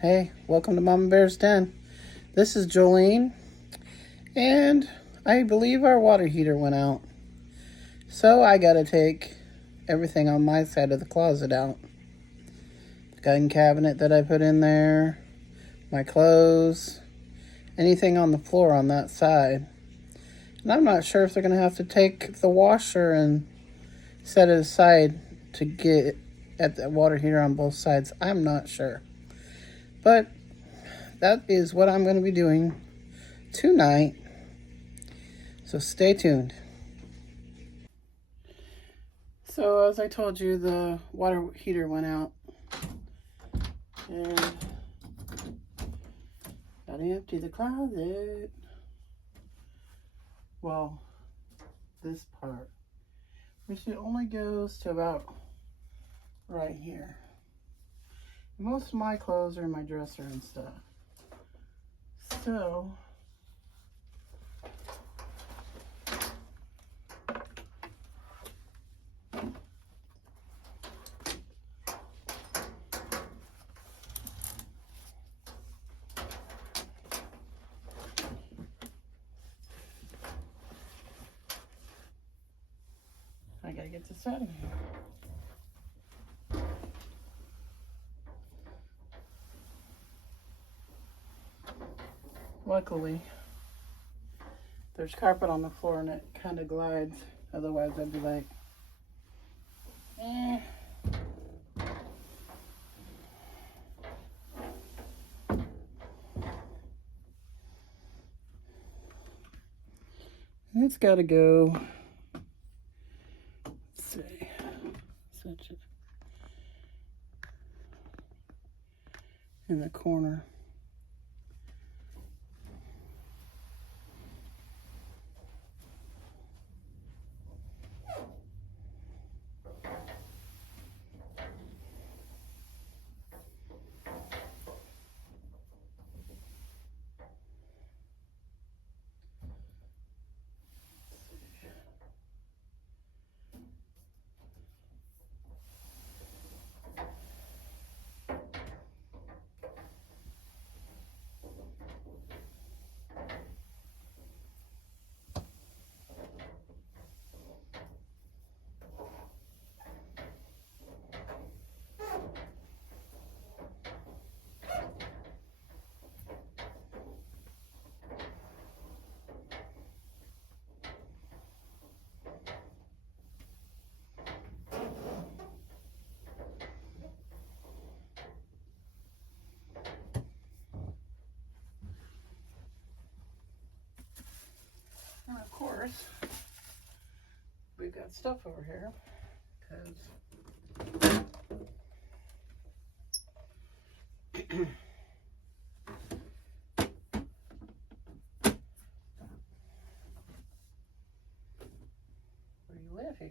Hey, welcome to Mama Bear's Den. This is Jolene, and I believe our water heater went out. So I gotta take everything on my side of the closet out. The gun cabinet that I put in there, my clothes, anything on the floor on that side. And I'm not sure if they're gonna have to take the washer and set it aside to get at the water heater on both sides. I'm not sure. But that is what I'm going to be doing tonight. So stay tuned. So as I told you, the water heater went out. And gotta empty the closet. Well, this part. Which it only goes to about right here. Most of my clothes are in my dresser and stuff. So I gotta get this out of here. Luckily, there's carpet on the floor and it kind of glides. Otherwise, I'd be like, eh. It's got to go. Let's see. Such a, in the corner. And of course, we've got stuff over here because we live here.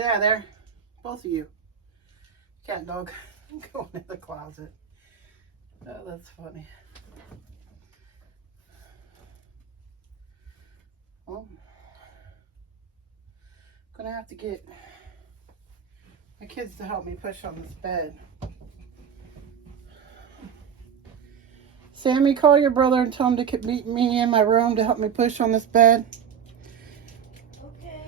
Get out of there. Both of you. Cat and dog. Go in the closet. Oh, that's funny. Well, I'm gonna have to get my kids to help me push on this bed. Sammy, call your brother and tell him to meet me in my room to help me push on this bed. Okay.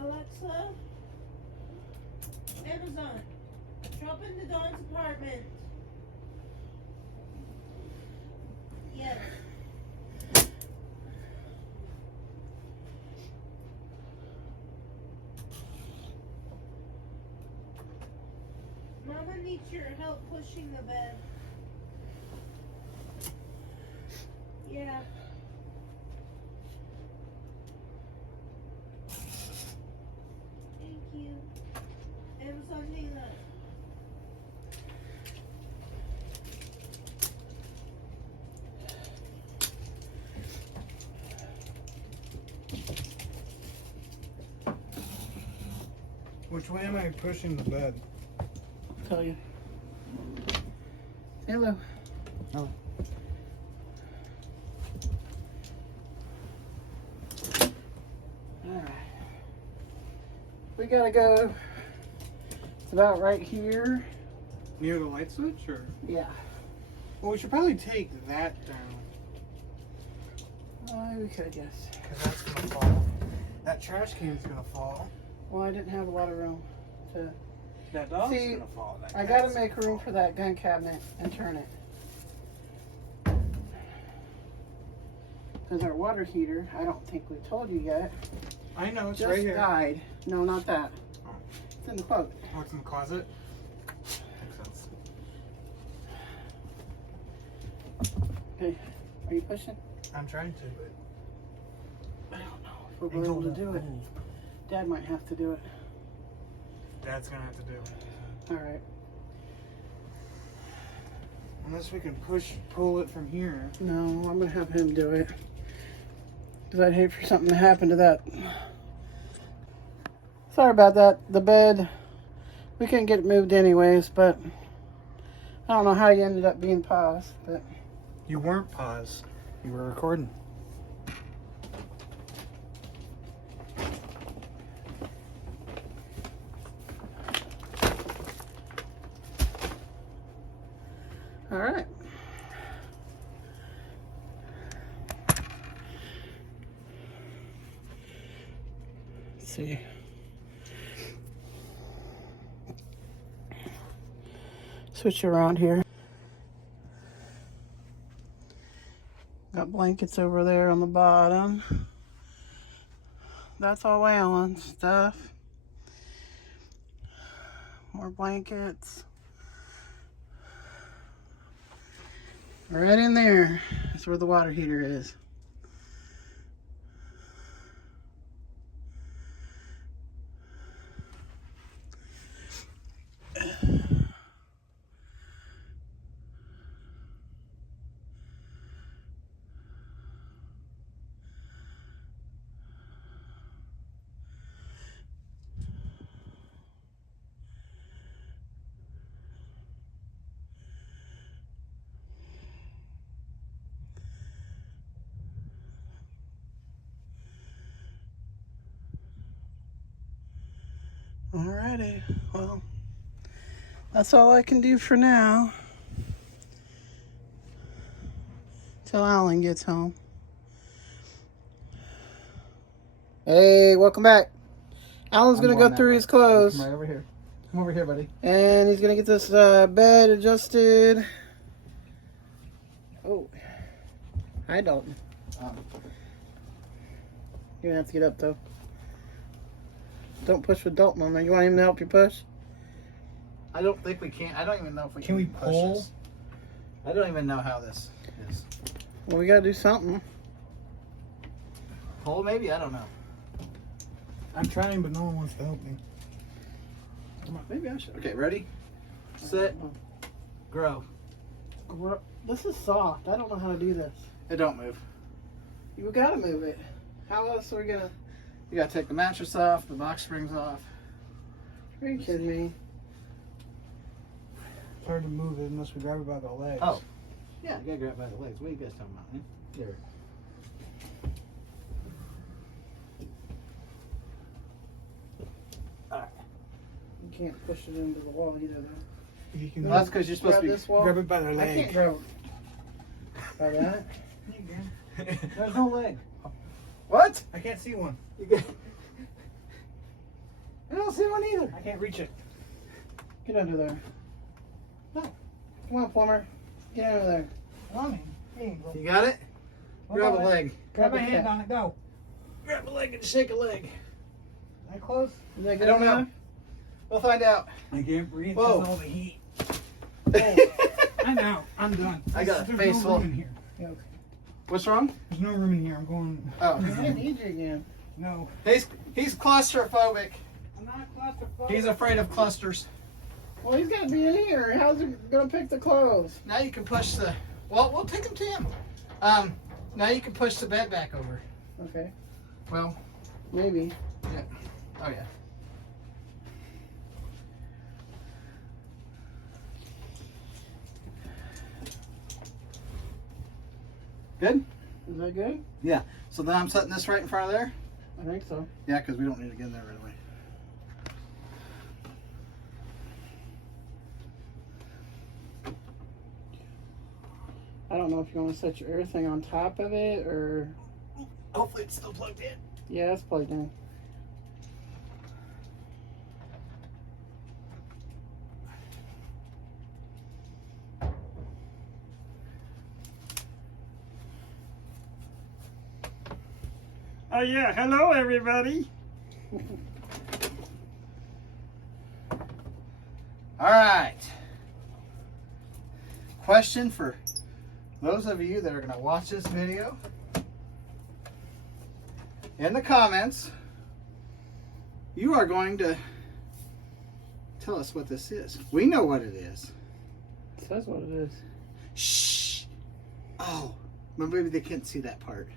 Alexa, Amazon, drop into Dawn's apartment. Yes. Mama needs your help pushing the bed. Yeah. Thank you. Amazon, hang up. Which way am I pushing the bed? I'll tell you. Say hello. Oh. Alright. We gotta go. It's about right here. Near the light switch, or? Yeah. Well, we should probably take that down. We could have guessed. Because that's gonna fall. That trash can's gonna fall. Well, I didn't have a lot of room to. That dog's See, gonna fall. That I gotta cat's make gonna room fall. for that gun cabinet and turn it. Because our water heater, I don't think we told you yet, I know, it's just right here. died. No, not that. Oh. It's in the closet. Oh, it's in the closet? Makes sense. Okay, are you pushing? I'm trying to, but... I don't know if we'll be able to do it. Dad might have to do it. Dad's gonna have to do it. All right. Unless we can pull it from here. No, I'm gonna have him do it. Because I'd hate for something to happen to that. Sorry about that. The bed, we couldn't get it moved anyways, but I don't know how you ended up being paused, but. You weren't paused. You were recording. All right. Let's see. Switch around here. Got blankets over there on the bottom. That's all Alan's stuff. More blankets. Right in there. That's where the water heater is. Alrighty, well, that's all I can do for now. Till Alan gets home. Hey, welcome back. Alan's gonna go through his clothes. Come right over here. Come over here, buddy. And he's gonna get this bed adjusted. Oh. Hi, Dalton. You're gonna have to get up though. Don't push with Dalton on there. You want him to help you push? I don't think we can. I don't even know if we Can we push pull? this. I don't even know how this is. Well, we gotta do something. Pull maybe? I don't know. I'm trying, but no one wants to help me. Come on, maybe I should. Okay, ready? Set. Grow. This is soft. I don't know how to do this. It don't move. You gotta move it. How else are we gonna You gotta take the mattress off, the box springs off. Are you kidding me? It's hard to move it unless we grab it by the legs. Oh. Yeah, you gotta grab it by the legs. What are you guys talking about, man? There. You can't push it into the wall either, though. You can Well, that's because you're supposed Grab to be. this wall. grab it by the I leg. can't grab by that. There's no leg. What? I can't see one. I don't see one either. I can't reach it. Get under there. No. Come on, plumber. Get under there. On me. Hey, You got it? Grab a leg. Grab Grab my the hand cat. on it. Go. Grab a leg and shake a leg. Am I close? Is that I good don't know. enough? We'll find out. I can't breathe. Whoa. Because all the heat. Oh, I'm out. I'm done. I got a There's face no full. room in here. Yeah, okay. What's wrong? There's no room in here. I'm going. Oh. I need you again. No. He's claustrophobic. I'm not claustrophobic. He's afraid of clusters. Well, he's got to be in here. How's he going to pick the clothes? Now you can push the. Well, we'll take him to him. Now you can push the bed back over. Okay. Well, Maybe. yeah. Oh yeah. Good? Is that good? Yeah. So then I'm setting this right in front of there? I think so. Yeah, because we don't need to get in there right away. I don't know if you want to set your everything on top of it or. Hopefully it's still plugged in. Yeah, it's plugged in. Oh yeah. Hello, everybody. All right. Question for those of you that are going to watch this video. In the comments, you are going to tell us what this is. We know what it is. It says what it is. Shh. Oh, but maybe they can't see that part.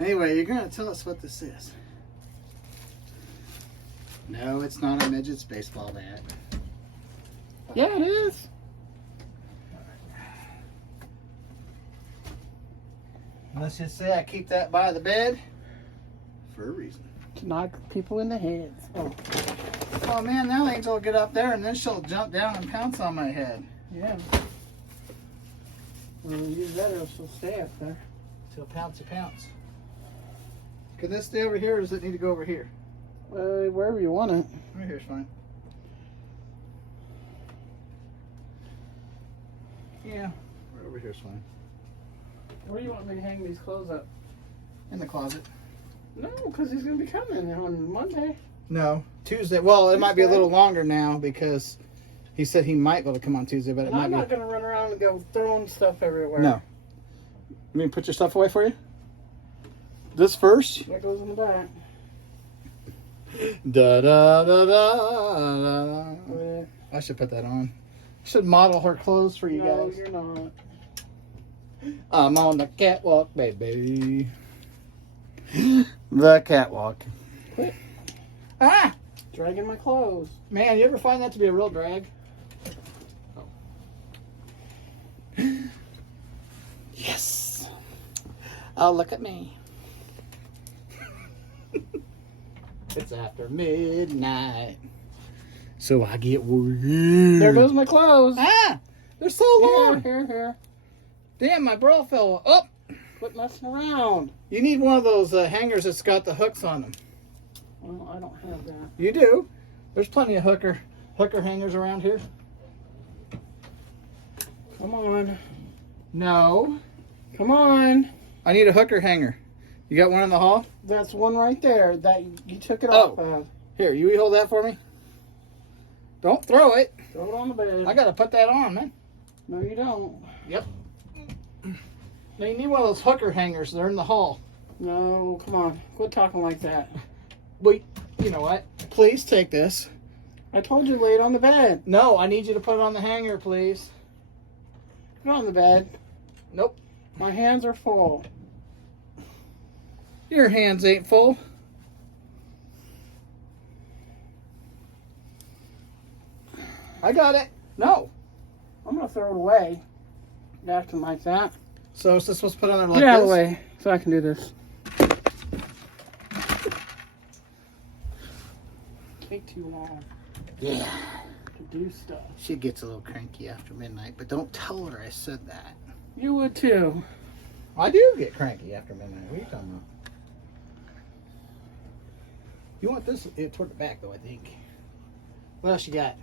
Anyway, you're going to tell us what this is. No, it's not a midget's baseball bat. Yeah, it is. Let's just say I keep that by the bed for a reason. To knock people in the heads. Oh, Oh man, that angel will get up there and then she'll jump down and pounce on my head. yeah. We'll use that or she'll stay up there. She'll pounce. Can this stay over here or does it need to go over here? Wherever you want it. Right here's fine. Yeah, right over here's fine. Where do you want me to hang these clothes up? In the closet. No, because he's going to be coming on Monday. No, Tuesday. Well, it might be a Tuesday? little longer now because he said he might be able to come on Tuesday, but it And might I'm be. not going to run around and go throwing stuff everywhere. No. You mean put your stuff away for you? This first? That goes in the back. Da da da da da. Uh, I should put that on. I should model her clothes for you no, guys. you're not. I'm on the catwalk, baby. The catwalk. Quit Ah! dragging my clothes. Man, you ever find that to be a real drag? Yes. Oh, look at me. It's after midnight. So I get weird. There goes my clothes. Ah! They're so long. Here. Damn, my bra fell up. Quit messing around. You need one of those hangers that's got the hooks on them. Well, I don't have that. You do. There's plenty of hooker hangers around here. Come on. No. Come on. I need a hooker hanger. You got one in the hall? That's one right there that you took it Oh. off of. Here, you hold that for me. Don't throw it. Throw it on the bed. I gotta put that on, man. No, you don't. Yep. Now you need one of those hooker hangers. They're in the hall. No, come on. Quit talking like that. Wait, you know what? Please take this. I told you to lay it on the bed. No, I need you to put it on the hanger, please. Put it on the bed. Nope. My hands are full. Your hands ain't full. I got it. No. I'm gonna throw it away. Acting like that. So is this supposed to put on there like Get out of this? the way so I can do this. Take too long Yeah. to do stuff. She gets a little cranky after midnight, but don't tell her I said that. You would too. I do get cranky after midnight. What are you talking about? You want this toward the back, though, I think. What else you got?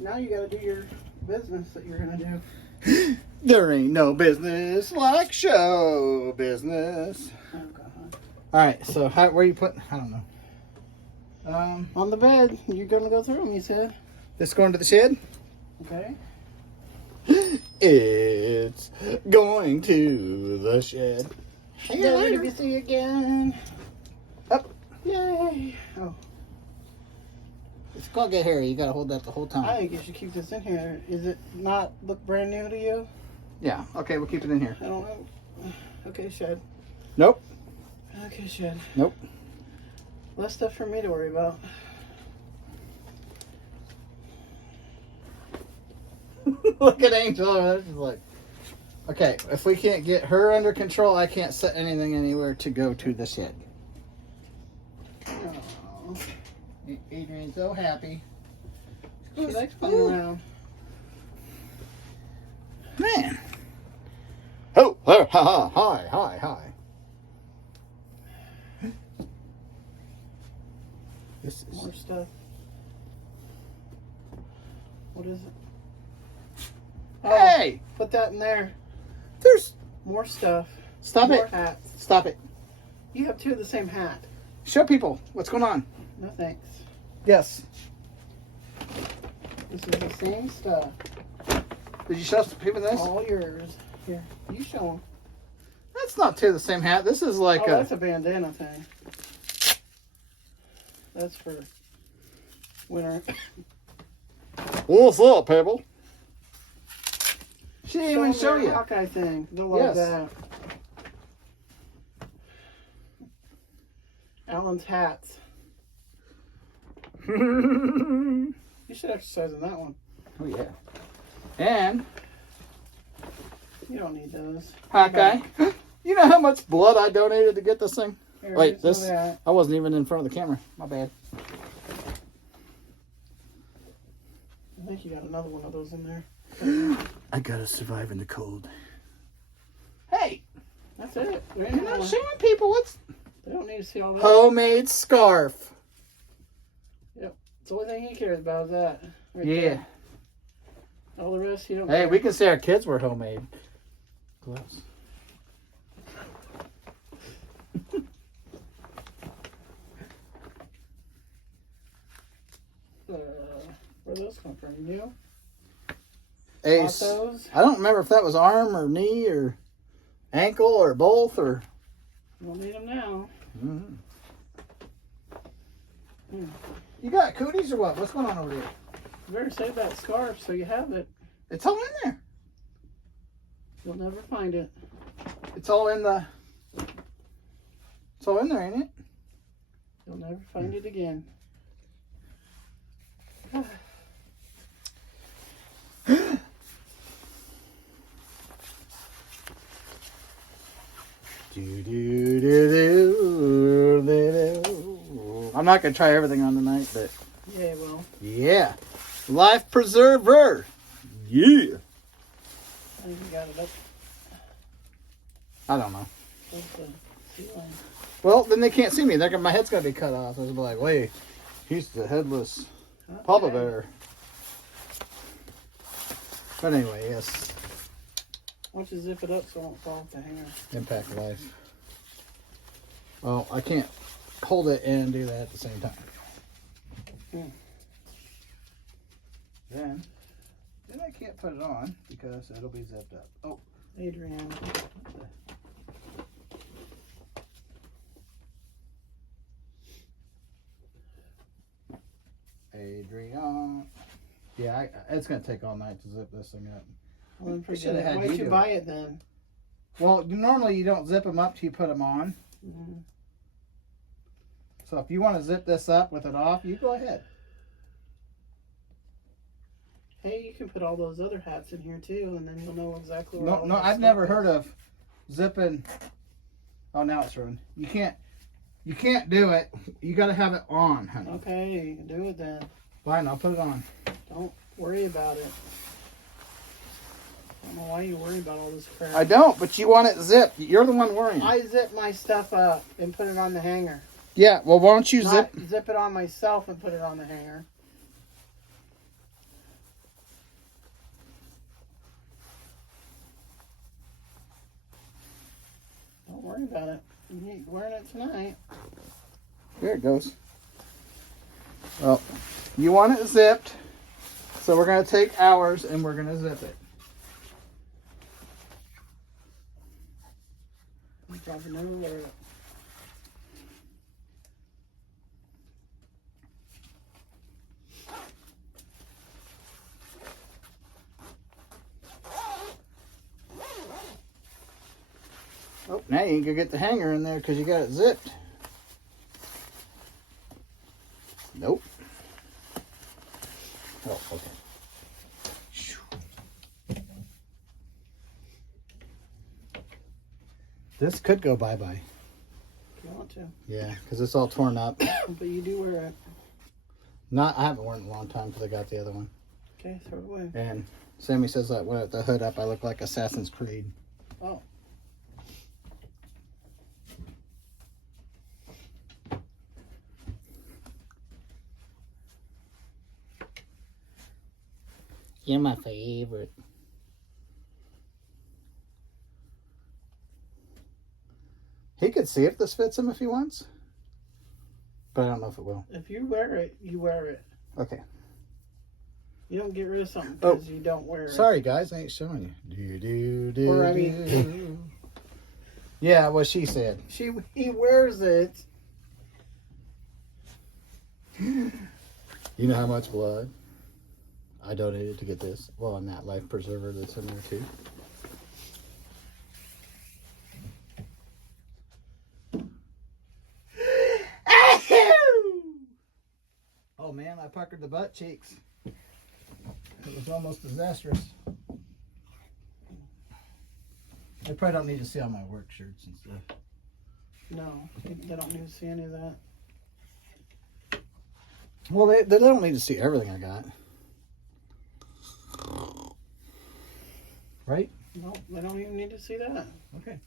Now you gotta do your business that you're gonna do. There ain't no business like show business. Oh God. All right, so where you putting? I don't know. On the bed. You're gonna go through them, you said. This going to the shed? Okay. It's going to the shed. Hey, later. To see you again. Up. Yay. Oh, It's gonna get hairy. You gotta hold that the whole time. I think you should keep this in here. Is it not look brand new to you? Yeah. Okay, we'll keep it in here. I don't know. Okay, shed. Nope. Okay, shed. Nope. Less stuff for me to worry about. Look at Angel over there. She's like, okay, if we can't get her under control, I can't set anything anywhere to go to the shed. Oh, Adrian's so happy. she likes playing around. Man. Oh, hi. This is More stuff. What is it? Oh, Hey! put that in there. There's More stuff. Stop More it. hats. Stop it. You have two of the same hat. Show people what's going on. No thanks. Yes. This is the same stuff. Did you show people this? All yours. Here, you show them. That's not two of the same hat. This is like Oh, that's a bandana thing. That's for winter. What's up, people? She didn't even show me you. the Hawkeye thing. They'll love Yes. that. Alan's hats. Oh You should exercise on that one. yeah. And You don't need those. Hawkeye. You know how much blood I donated to get this thing? Here, Wait, here's some this of that. I wasn't even in front of the camera. My bad. I think you got another one of those in there. I gotta survive in the cold. Hey, That's it. There ain't you're no not more. showing people what's They don't need to see all that. homemade scarf. Yep. It's the only thing he cares about is that. Right Yeah. there. All the rest, you don't Hey, care. we can say our kids were homemade gloves. Where those come from? You? Ace. Bought those? I don't remember if that was arm or knee or ankle or both or. You don't need them now. Mm-hmm. Hmm. You got cooties or what? What's going on over there? You better save that scarf so you have it. It's all in there. You'll never find it. It's all in the. It's all in there, ain't it? You'll never find it again. I'm not gonna try everything on tonight, but Yeah, well, yeah, life preserver. Yeah. I think you got it up. I don't know. That's the ceiling. Well, then they can't see me. They're gonna, my head's gonna be cut off. They'll be like, "Wait, he's the headless Papa Okay. Bear." But anyway, yes, Why don't you zip it up so it won't fall off the hanger? impact life. Well, I can't hold it and do that at the same time. Then I can't put it on because it'll be zipped up. Oh, Adrian. Adrian. Yeah, it's gonna take all night to zip this thing up. Well, then We forget should've it. had Why'd you you do buy it then? Well, normally you don't zip them up till you put them on. Mm-hmm. So if you want to zip this up with it off, you go ahead. Hey, you can put all those other hats in here too, and then you'll know exactly where. No, I've never heard of zipping. Oh, now it's ruined. You can't do it. You got to have it on, honey. Okay, do it then. Fine, I'll put it on. Don't worry about it. I don't know why you worry about all this crap. I don't, but you want it zipped. You're the one worrying. I zip my stuff up and put it on the hanger. Yeah, well, why don't you Not zip it on myself and put it on the hanger. Don't worry about it. You ain't wearing it tonight. Here it goes. Well, you want it zipped, so we're going to take ours and we're going to zip it. I'm dropping everywhere. Oh, now you can go get the hanger in there because you got it zipped. Nope. Oh, okay. This could go bye-bye. If you want to. Yeah, because it's all torn up. But you do wear it. I haven't worn it in a long time because I got the other one. Okay, throw it away. And Sammy says that with the hood up, I look like Assassin's Creed. Oh. You're my favorite. He could see if this fits him if he wants. But I don't know if it will. If you wear it, you wear it. Okay. You don't get rid of something because you don't wear it. Sorry, guys. I ain't showing you. Or, I mean... Yeah, what she said. He wears it. You know how much blood I donated to get this? Well, and that life preserver that's in there too. Oh man, I puckered the butt cheeks. It was almost disastrous. I probably don't need to see all my work shirts and stuff. No, they don't need to see any of that. Well, they don't need to see everything I got. Right? No, they don't even need to see that. Okay.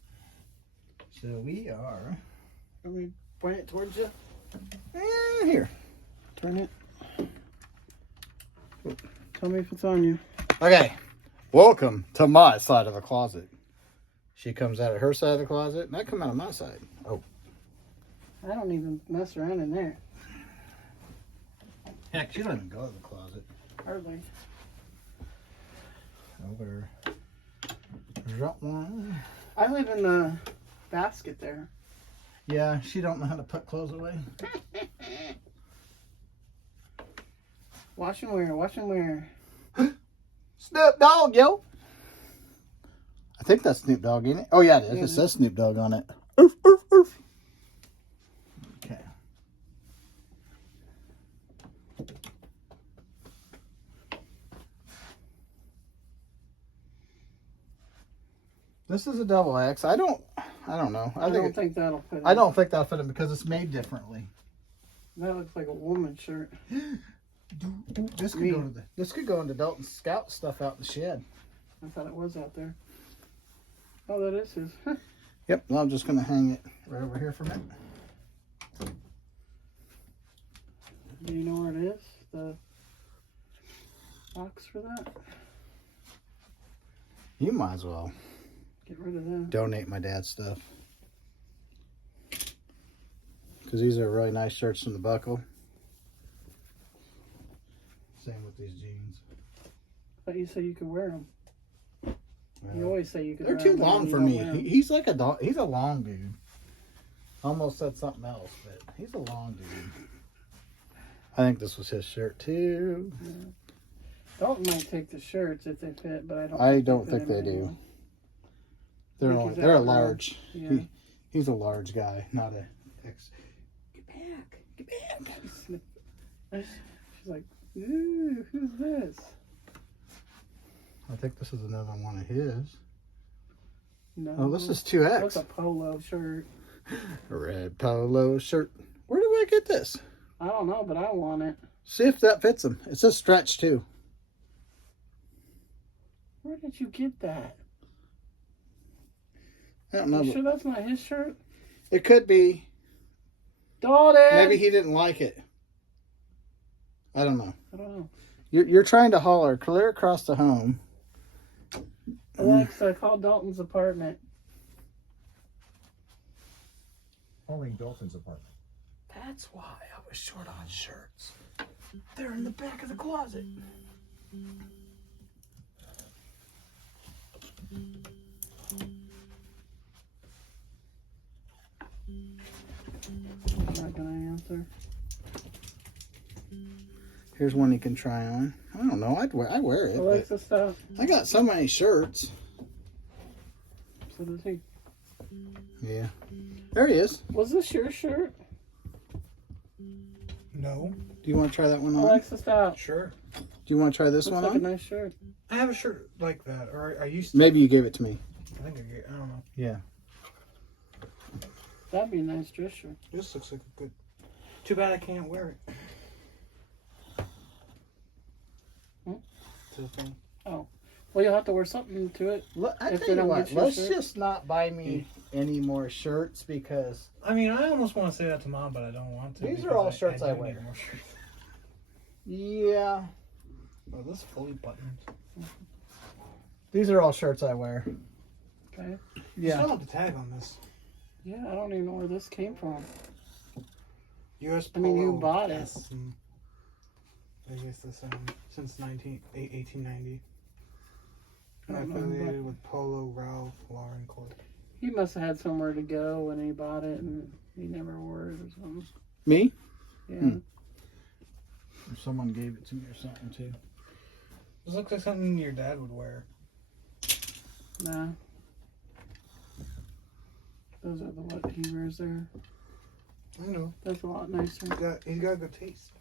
So we are... Let me point it towards you. Here. Turn it. Tell me if it's on you. Okay. Welcome to my side of the closet. She comes out of her side of the closet, and I come out of my side. Oh. I don't even mess around in there. Heck, she don't even go to the closet. Hardly. Over. That one. I live in the basket there. Yeah, she don't know how to put clothes away. Wash and wear, wash and wear. Snoop Dogg, yo. I think that's Snoop Dogg, ain't it? Oh, yeah, it is. It says Snoop Dogg on it. Oof, oof, oof. Okay. This is a double X. I don't know. I don't think that'll fit in. I don't think that'll fit him because it's made differently. That looks like a woman's shirt. This could go into Dalton Scout stuff out in the shed. I thought it was out there. Oh, that is his. Yep, I'm just going to hang it right over here for a minute. Do you know where it is? The box for that? You might as well Get rid of that. donate my dad's stuff. Because these are really nice shirts from the buckle. Same with these jeans. I thought you said you could wear them. You always say you could They're wear too 'em, but long you for don't me. wear 'em. He's like a dog. He's a long dude. Almost said something else, but he's a long dude. I think this was his shirt too. Yeah. Dalton might take the shirts if they fit, but I don't think fit they him do. anymore. They're a that large. Yeah. He's a large guy, not a X. Get back! Get back! She's like, ooh, who's this? I think this is another one of his. No. Oh, this is That's 2X. a polo shirt. A red polo shirt. Where did I get this? I don't know, but I want it. See if that fits him. It says stretch too. Where did you get that? I don't know. You sure that's not his shirt? It could be. Dalton! Maybe he didn't like it. I don't know. I don't know. You're trying to holler clear across the home. Alexa, call Dalton's apartment. Calling Dalton's apartment. That's why I was short on shirts. They're in the back of the closet. I'm not gonna answer. Here's one you can try on. I don't know. I wear it. but Alexa, stop. I got so many shirts. So does he. Yeah. There he is. Was this your shirt? No. Do you want to try that one on? Alexa, stop. Sure. Do you want to try this Looks one like on? Uh-huh. a nice shirt. I have a shirt like that, or I used to. Maybe you gave it to me. I think I don't know. Yeah. That'd be a nice dress shirt. This looks like a good. Too bad I can't wear it. Hmm? To the thing. Oh. Well, you'll have to wear something to it. I If tell they you don't what, get you a let's shirt. just not buy me any more shirts because I mean, I almost want to say that to Mom, but I don't want to. These are because all shirts I do wear. need more shirts. yeah, Oh, this is fully buttoned. these are all shirts I wear. Okay. You Yeah. still have the tag on this. Yeah, I don't even know where this came from. U.S. I mean, you Polo bought it. S, I guess this since 1890. I don't know, Affiliated with Polo Ralph Lauren Corp. He must have had somewhere to go when he bought it and he never wore it or something. Me? Yeah. Hmm. Or someone gave it to me or something too. This looks like something your dad would wear. Nah. Those are the what he wears there. I know. That's a lot nicer. He's got good taste.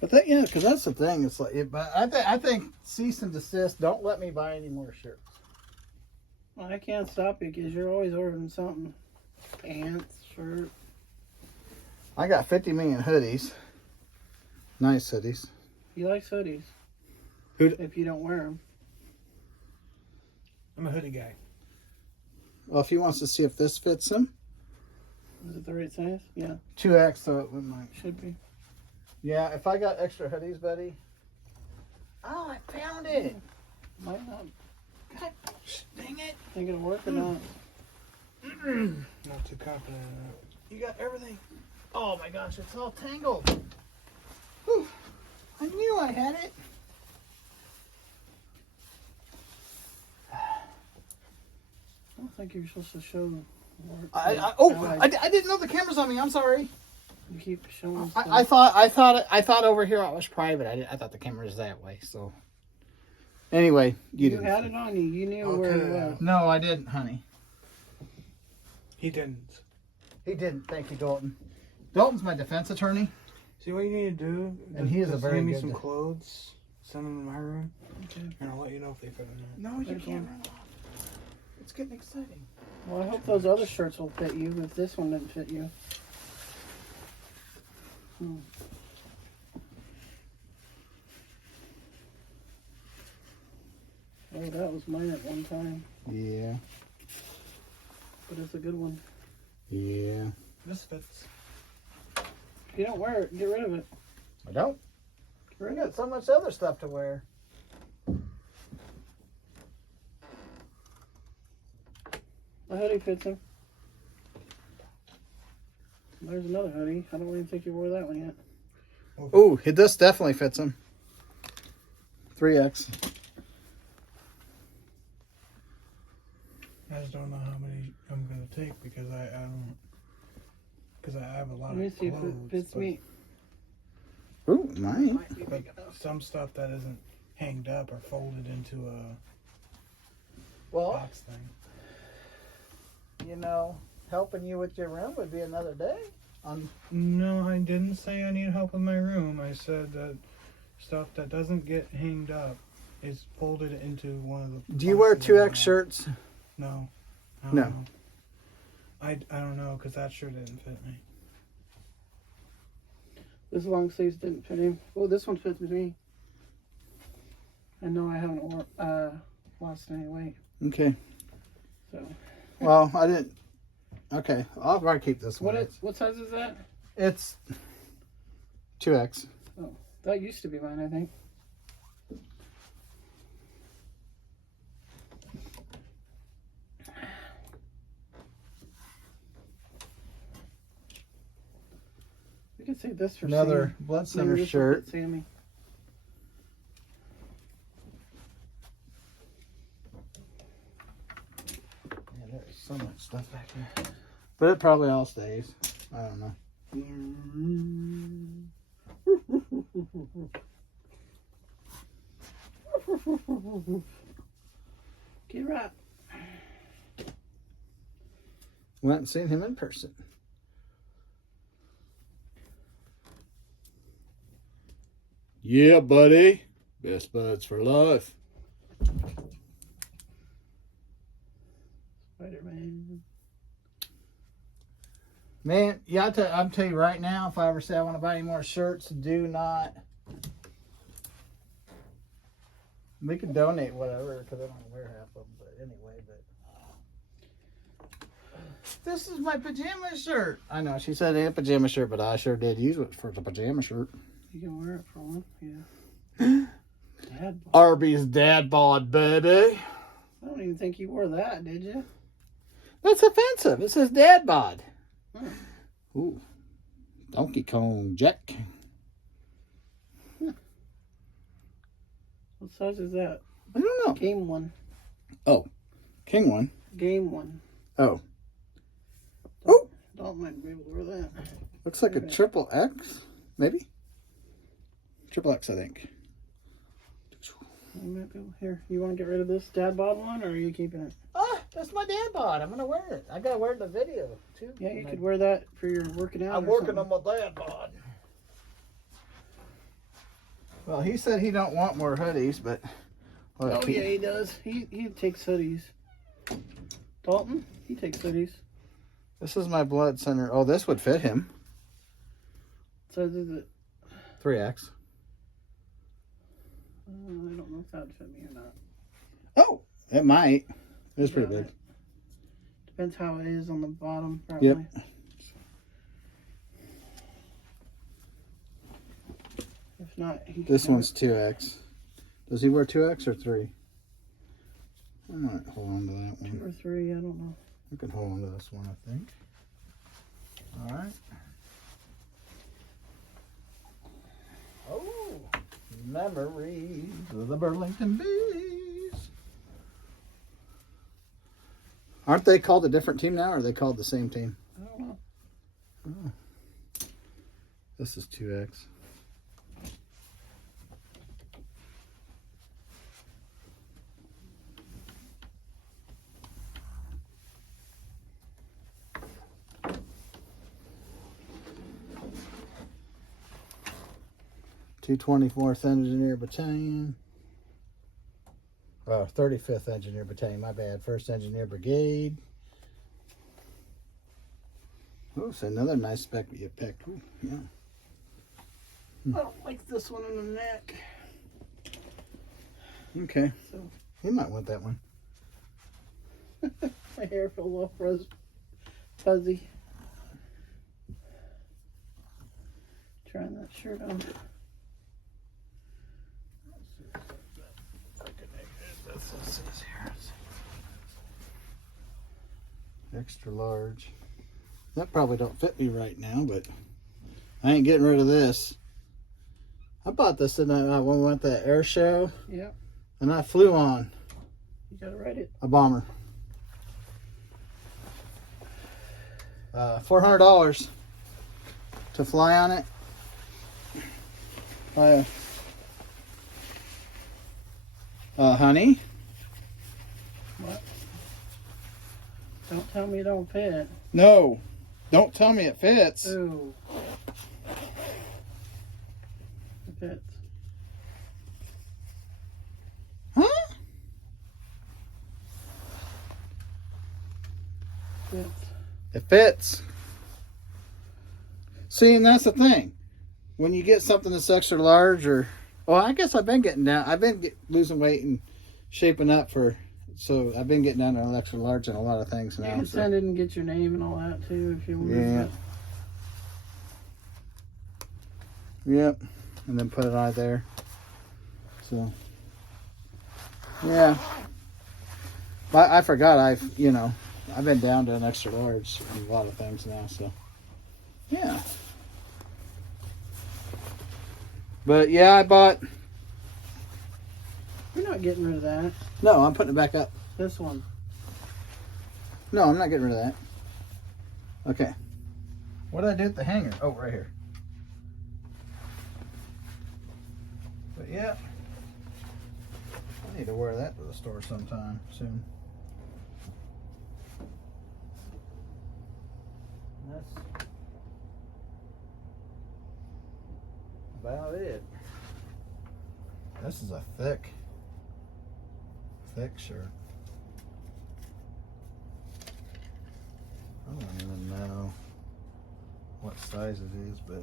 But that, yeah, because that's the thing. It's like, but I think cease and desist. Don't let me buy any more shirts. Well, I can't stop you because you're always ordering something. Pants, shirt. I got 50 million hoodies. Nice hoodies. He likes hoodies. Who- If you don't wear them. I'm a hoodie guy. Well, if he wants to see if this fits him, Is it the right size? Yeah, 2X, so it wouldn't mind. should be. Yeah, if I got extra hoodies, buddy. Oh, I found it. Might not God, dang it. think it'll work or not. Not too confident in that. You got everything. Oh my gosh, it's all tangled. Whew. I knew I had it. I don't think you're supposed to show work. I didn't know the camera's on me. I'm sorry. You keep showing stuff. I thought over here it was private. I thought the camera was that way. So anyway, you You didn't. had it on you. You knew where it Okay. was. No, I didn't, honey. He didn't. He didn't. Thank you, Dalton. Dalton's my defense attorney. See what you need to do? And he is a Just very hand me good- some clothes. Send them to my room. Okay. And I'll let you know if they fit or not. No, you There's can't one. run off. It's getting exciting. Well, I hope those other shirts will fit you if this one didn't fit you. Oh, that was mine at one time, Yeah. but it's a good one. Yeah. This fits. If you don't wear it, get rid of it. I don't. Get We rid of got it. so much other stuff to wear. My hoodie fits him. There's another hoodie. I don't even think you wore that one yet. Ooh, this definitely fits him. 3X. I just don't know how many I'm gonna take because I don't. Because I have a lot Let me of see if clothes. it fits but- me. Ooh, mine. Might be But big enough. some stuff that isn't hanged up or folded into a Well, box thing. you know, helping you with your room would be another day. No, I didn't say I need help with my room. I said that stuff that doesn't get hanged up is folded into one of the. Do you wear boxes in 2X the shirts? No. I No. don't know. I don't know because that sure didn't fit me. This long sleeves didn't fit him. Oh, this one fits me. I know I haven't lost any weight. Okay. So. Well, I didn't. Okay, I'll probably keep this one. What size is that? It's 2X. Oh, that used to be mine, I think. We can save this for Another Sam. blood center Maybe this will shirt. fit Sammy. Man, there's so much stuff back here. But it probably all stays. I don't know. Get right. Went and seen him in person. Yeah, buddy. Best buds for life. Spider-Man. Man, yeah, I'm tell you right now, if I ever say I want to buy any more shirts, do not. We can donate whatever, because I don't wear half of them, but anyway, this is my pajama shirt. I know, she said it ain't a pajama shirt, but I sure did use it for the pajama shirt. You can wear it for one, yeah. Dad bod. Arby's dad bod, baby. I don't even think you wore that, did you? That's offensive. It says dad bod. Hmm. Ooh. Donkey Kong Jack. What size is that? I don't know. Game one. Oh. King one. Game one. Oh. Oh. Don't might be able to wear that. Looks like a Okay. triple X. Maybe? Triple X, I think. You might be able, here, you want to get rid of this dad bod one, or are you keeping it? Ah, that's my dad bod. I'm going to wear it. I got to wear it in the video, too. Yeah, you could wear that for your working out. I'm working on my dad bod. Well, he said he don't want more hoodies, but... well, Oh, yeah, he does. He takes hoodies. Dalton, he takes hoodies. This is my blood center. Oh, this would fit him. What size is it? 3X. I don't know if that would fit me or not. Oh, it might. It's pretty Yeah, big. Depends how it is on the bottom, probably. Yep. If not, he can This have one's 2X. Does he wear 2X or 3? I might hold on to that it. one. 2 or 3, I don't know. We can hold on to this one, I think. All right. Oh, memories of the Burlington Bees. Aren't they called a different team now, or are they called the same team? I don't know. Oh. This is 2X. Two 24th Engineer Battalion. 35th Engineer Battalion, my bad. 1st Engineer Brigade. Oh, it's another nice spec that you picked. Ooh, yeah. I don't like this one in the neck. Okay. So You might want that one. my hair fell off fuzzy. Trying that shirt on. Extra large. That probably don't fit me right now, but I ain't getting rid of this. I bought this when we went to the air show, Yeah, and I flew on you gotta write it. a bomber. $400 to fly on it. Honey, What? Don't tell me it don't fit. no, don't tell me it fits. Ooh. It fits. fits. It fits. See, and that's the thing. When you get something that's extra large, or I guess I've been getting down. I've been losing weight and shaping up so I've been getting down to an extra large in a lot of things now. You can send it and get your name and all that too if you want. Yeah. Yep. And then put it on there. So. Yeah. But I forgot I've been down to an extra large in a lot of things now. So. Yeah. But yeah, I bought. You're not getting rid of that. No, I'm putting it back up. This one. No, I'm not getting rid of that. Okay. What did I do with the hanger? Oh, right here. But yeah. I need to wear that to the store sometime soon. That's about it. This is a thick shirt. I don't even know what size it is, but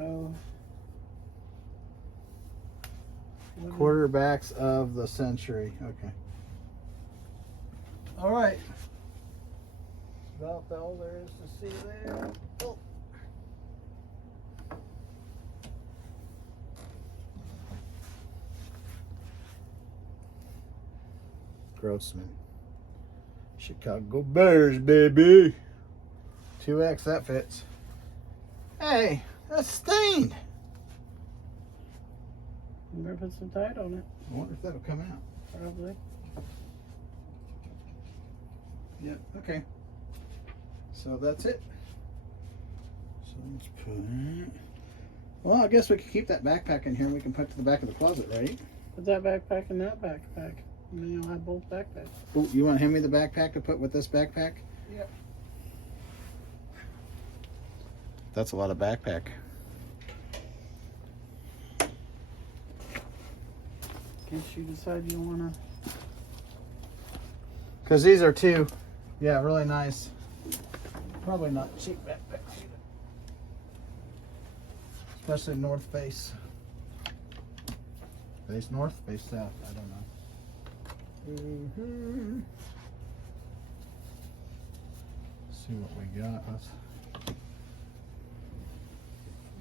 Oh. quarterbacks of the century. Okay. All right. About all there is to see there. Oh. Grossman. Chicago Bears, baby. 2X, that fits. Hey, that's stained. You better put some Tide on it. I wonder if that'll come out. Probably. Yep, okay. So that's it. So let's put it. Well, I guess we can keep that backpack in here and we can put it to the back of the closet, right? Put that backpack in that backpack. And then you'll have both backpacks. Oh, you want to hand me the backpack to put with this backpack? Yep. That's a lot of backpack. In case you decide you want to. Because these are two, really nice. Probably not cheap backpacks either. Especially North Face. Face North, face South, I don't know. See what we got.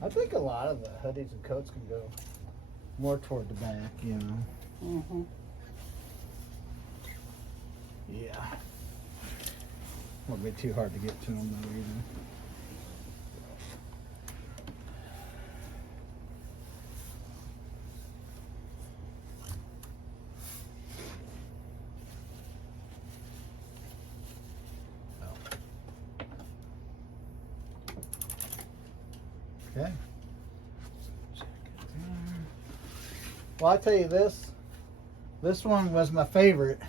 I think a lot of the hoodies and coats can go more toward the back, Mm-hmm. Yeah. Won't be too hard to get to them though either. Okay. Well, I tell you this one was my favorite.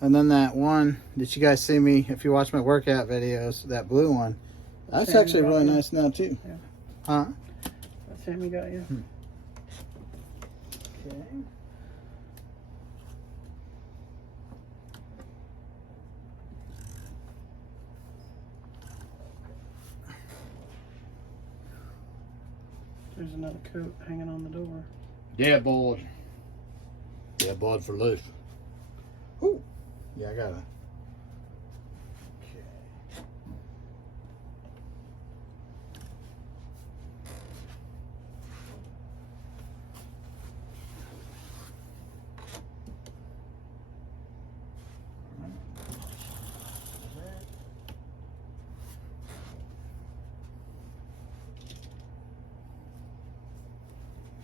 And then that one that you guys see me, if you watch my workout videos, that blue one, that's actually really nice now too. Yeah. Huh? That's Sammy got you. Okay. There's another coat hanging on the door. Yeah, boy. Yeah, boy for life. Ooh. Yeah, I got it. Okay.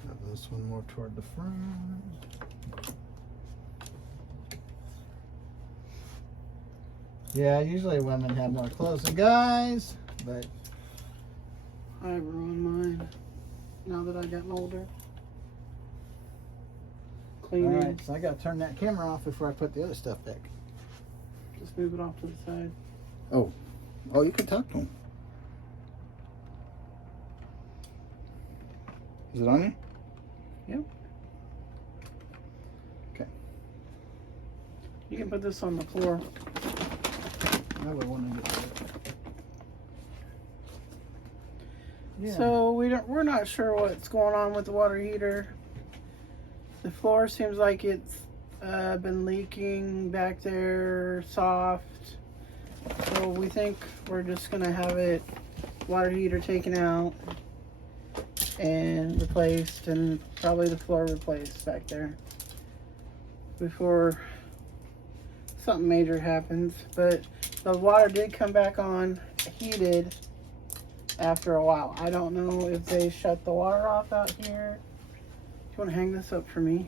Have this one more toward the front. Yeah, usually women have more clothes than guys, but I ruined mine. Now that I gotten older. Cleaning. alright, so I gotta turn that camera off before I put the other stuff back. Just move it off to the side. Oh, you can talk to him. Is it on you? Yep. Okay. You can put this on the floor. Another one to get rid of. Yeah. So we're not sure what's going on with the water heater. The floor seems like it's been leaking back there, soft. So we think we're just gonna have it water heater taken out and replaced, and probably the floor replaced back there before something major happens. But the water did come back on heated after a while. I don't know if they shut the water off out here. Do you want to hang this up for me?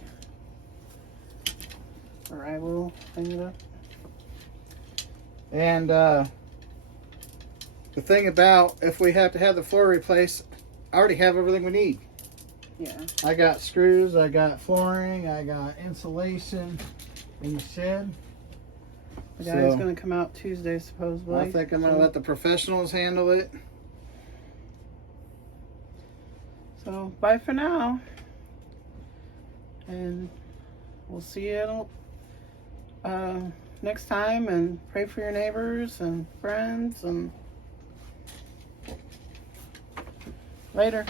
Or I will hang it up. And the thing about if we have to have the floor replaced, I already have everything we need. Yeah. I got screws, I got flooring, I got insulation in the shed. The guy's So, going to come out Tuesday, supposedly. I think I'm going to let the professionals handle it. So, bye for now. And we'll see you next time. And pray for your neighbors and friends. And later.